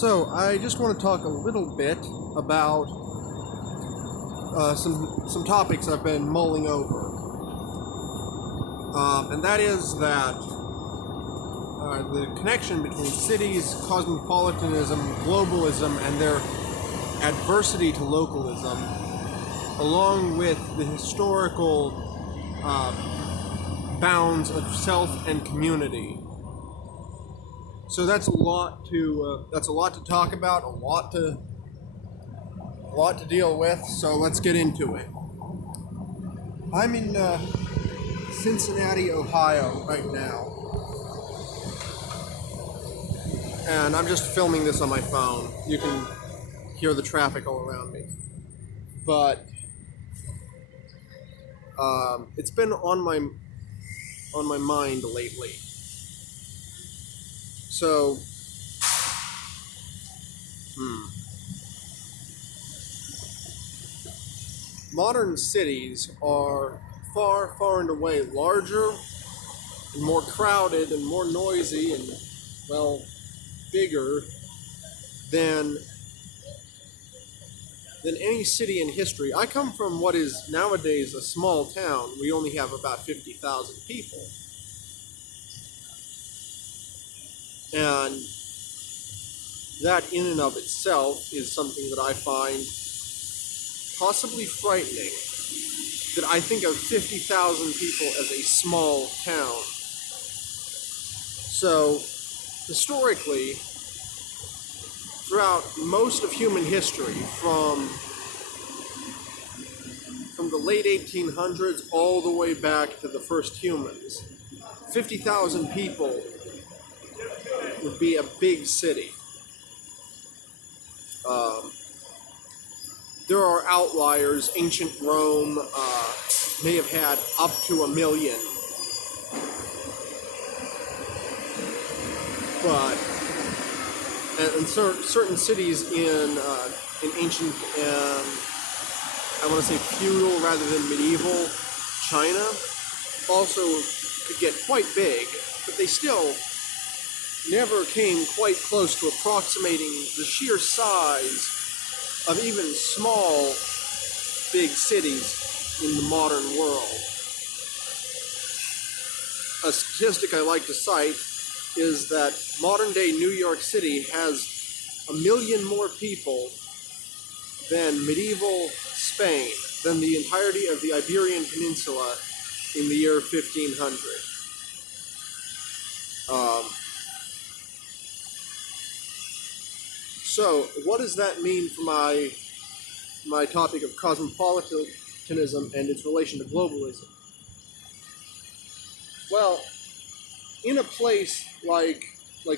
So, I just want to talk a little bit about some topics I've been mulling over. And that is that the connection between cities, cosmopolitanism, globalism, and their adversity to localism, along with the historical bounds of self and community. So that's a lot to talk about, a lot to deal with. So let's get into it. I'm in Cincinnati, Ohio, right now, and I'm just filming this on my phone. You can hear the traffic all around me, but it's been on my mind lately. So, modern cities are far, far and away larger and more crowded and more noisy and, well, bigger than any city in history. I come from what is nowadays a small town. We only have about 50,000 people. And that in and of itself is something that I find possibly frightening, that I think of 50,000 people as a small town. So, historically, throughout most of human history, from the late 1800s all the way back to the first humans, 50,000 people would be a big city. There are outliers. Ancient Rome may have had up to 1 million. But and certain cities in ancient, I want to say feudal rather than medieval China also could get quite big, but they still never came quite close to approximating the sheer size of even small, big cities in the modern world. A statistic I like to cite is that modern-day New York City has 1 million more people than medieval Spain, than the entirety of the Iberian Peninsula in the year 1500. So, what does that mean for my topic of cosmopolitanism and its relation to globalism? Well, in a place like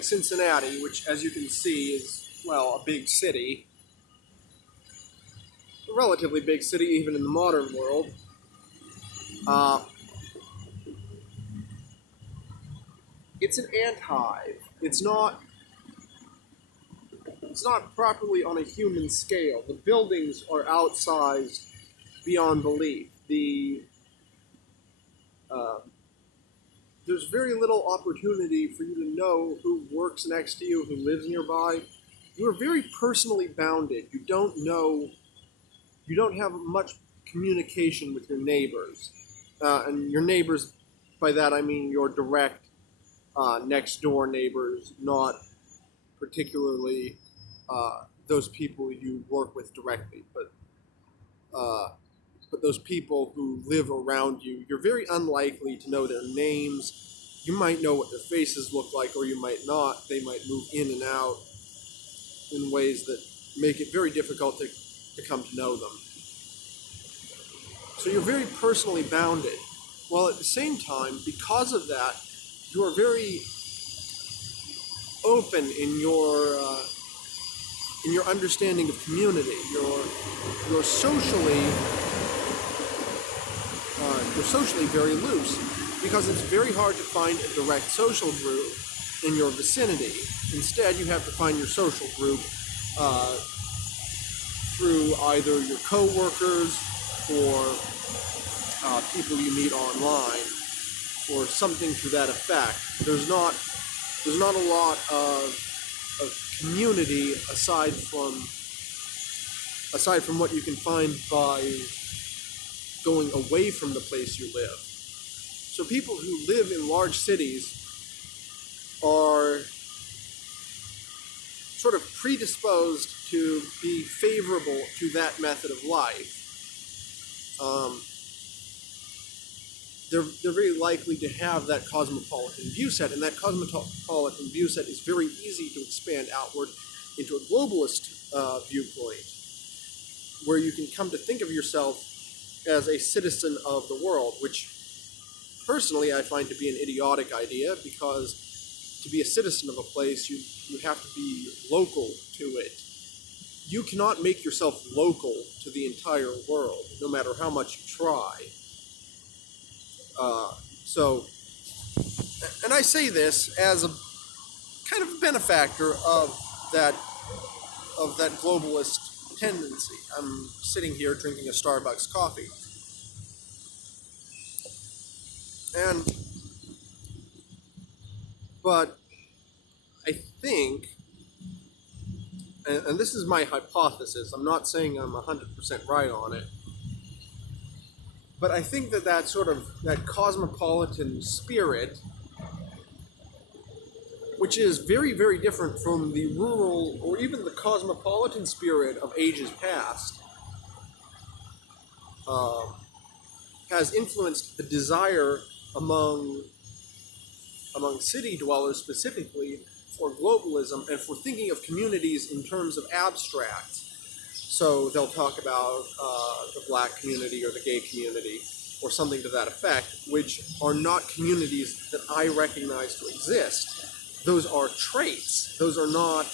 Cincinnati, which, as you can see, is, well, a big city, a relatively big city even in the modern world, it's an ant hive. It's not properly on a human scale. The buildings are outsized beyond belief. There's very little opportunity for you to know who works next to you, who lives nearby. You are very personally bounded. You don't have much communication with your neighbors. And your neighbors, by that I mean your direct next door neighbors, not particularly those people you work with directly, but those people who live around you. You're very unlikely to know their names. You might know what their faces look like, or you might not. They might move in and out in ways that make it very difficult to come to know them. So you're very personally bounded. While at the same time, because of that, you are very open in your understanding of community. You're socially very loose, because it's very hard to find a direct social group in your vicinity. Instead, you have to find your social group through either your co-workers or people you meet online, or something to that effect. There's not a lot of community aside from what you can find by going away from the place you live. So people who live in large cities are sort of predisposed to be favorable to that method of life. They're very likely to have that cosmopolitan view set, and that cosmopolitan view set is very easy to expand outward into a globalist viewpoint, where you can come to think of yourself as a citizen of the world, which personally I find to be an idiotic idea, because to be a citizen of a place, you have to be local to it. You cannot make yourself local to the entire world, no matter how much you try. And I say this as a kind of benefactor of that globalist tendency. I'm sitting here drinking a Starbucks coffee, but I think, and this is my hypothesis, I'm not saying I'm 100% right on it, but I think that sort of that cosmopolitan spirit, which is very, very different from the rural or even the cosmopolitan spirit of ages past, has influenced the desire among city dwellers specifically for globalism and for thinking of communities in terms of abstract. So they'll talk about the black community or the gay community or something to that effect, which are not communities that I recognize to exist. Those are traits. Those are not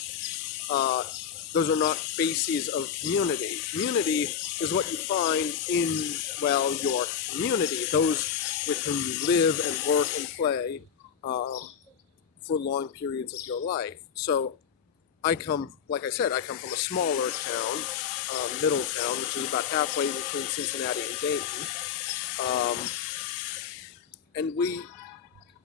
bases of community. Community is what you find in, well, your community, those with whom you live and work and play for long periods of your life. So like I said, I come from a smaller town, Middletown, which is about halfway between Cincinnati and Dayton.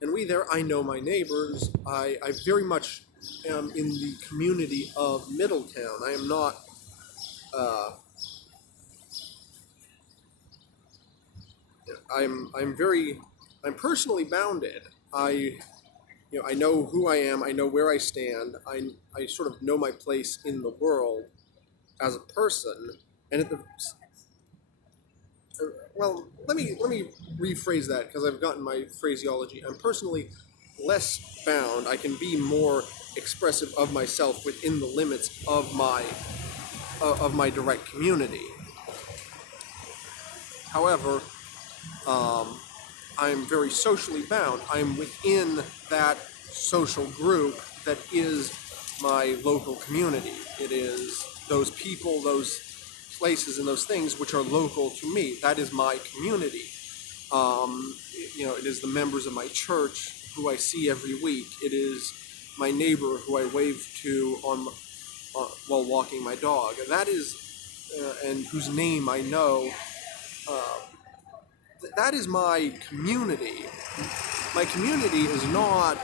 And we there, I know my neighbors. I very much am in the community of Middletown. I am not, I'm personally bounded. I know who I am. I know where I stand. I sort of know my place in the world as a person. And let me rephrase that, because I've gotten my phraseology. I'm personally less bound. I can be more expressive of myself within the limits of my direct community. However, I'm very socially bound. I'm within that social group that is my local community. It is those people, those places, and those things which are local to me. That is my community. It is the members of my church who I see every week. It is my neighbor who I wave to while walking my dog. And that is, and whose name I know. That is my community. My community is not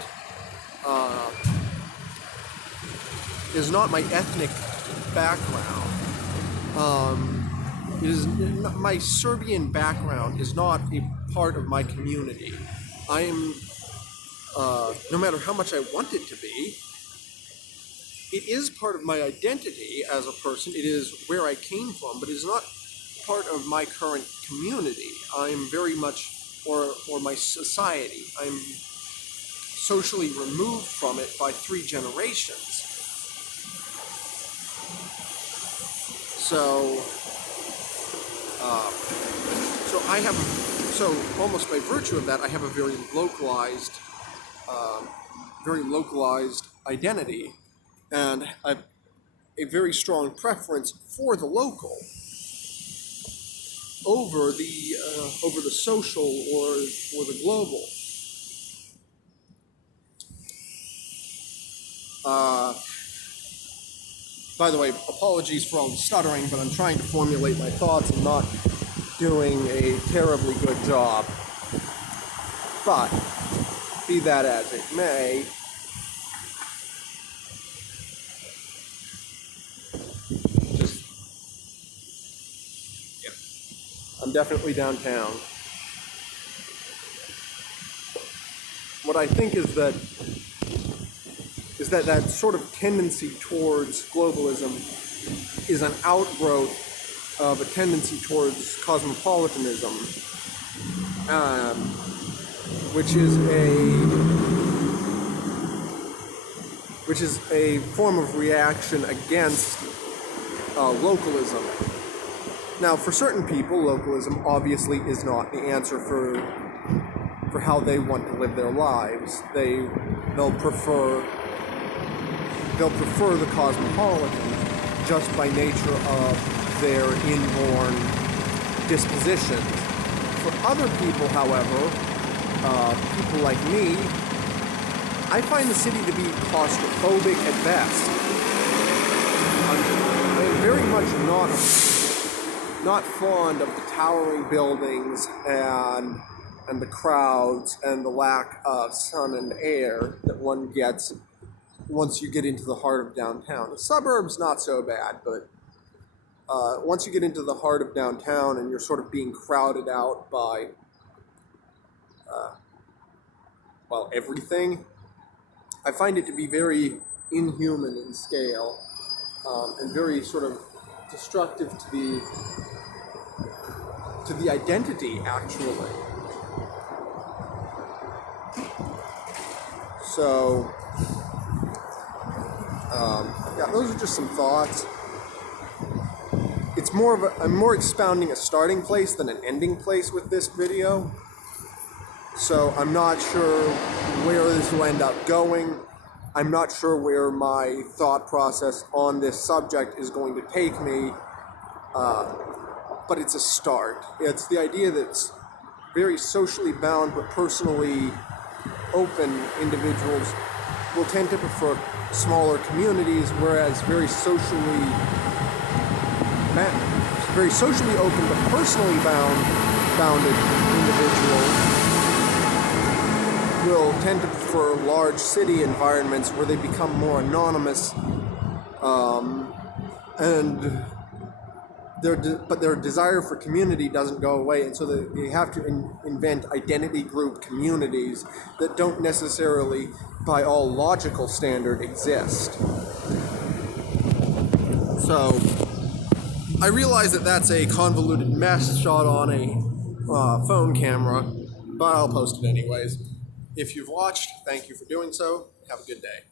my ethnic background. My Serbian background is not a part of my community. I am, no matter how much I want it to be, it is part of my identity as a person. It is where I came from, but it is not part of my current community. I'm very much, or my society. I'm socially removed from it by 3 generations. So almost by virtue of that, I have a very localized identity, and a very strong preference for the local over the social or the global. By the way, apologies for all the stuttering, but I'm trying to formulate my thoughts and not doing a terribly good job. But, be that as it may, I'm definitely downtown. What I think is that that sort of tendency towards globalism is an outgrowth of a tendency towards cosmopolitanism, which is a form of reaction against localism. Now, for certain people, localism obviously is not the answer for how they want to live their lives. They'll prefer the cosmopolitan just by nature of their inborn dispositions. For other people, however, people like me, I find the city to be claustrophobic at best. I'm very much not fond of the towering buildings and the crowds and the lack of sun and air that one gets once you get into the heart of downtown. The suburbs, not so bad, but once you get into the heart of downtown and you're sort of being crowded out by, everything, I find it to be very inhuman in scale, and very sort of destructive to the identity, actually. So, those are just some thoughts. It's I'm more expounding a starting place than an ending place with this video. So I'm not sure where this will end up going. I'm not sure where my thought process on this subject is going to take me. But it's a start. It's the idea that very socially bound but personally open individuals will tend to prefer smaller communities, whereas very socially open but personally bounded individuals will tend to prefer large city environments where they become more anonymous, but their desire for community doesn't go away, and so they have to invent identity group communities that don't necessarily, by all logical standard, exist. So, I realize that that's a convoluted mess shot on a phone camera, but I'll post it anyways. If you've watched, thank you for doing so. Have a good day.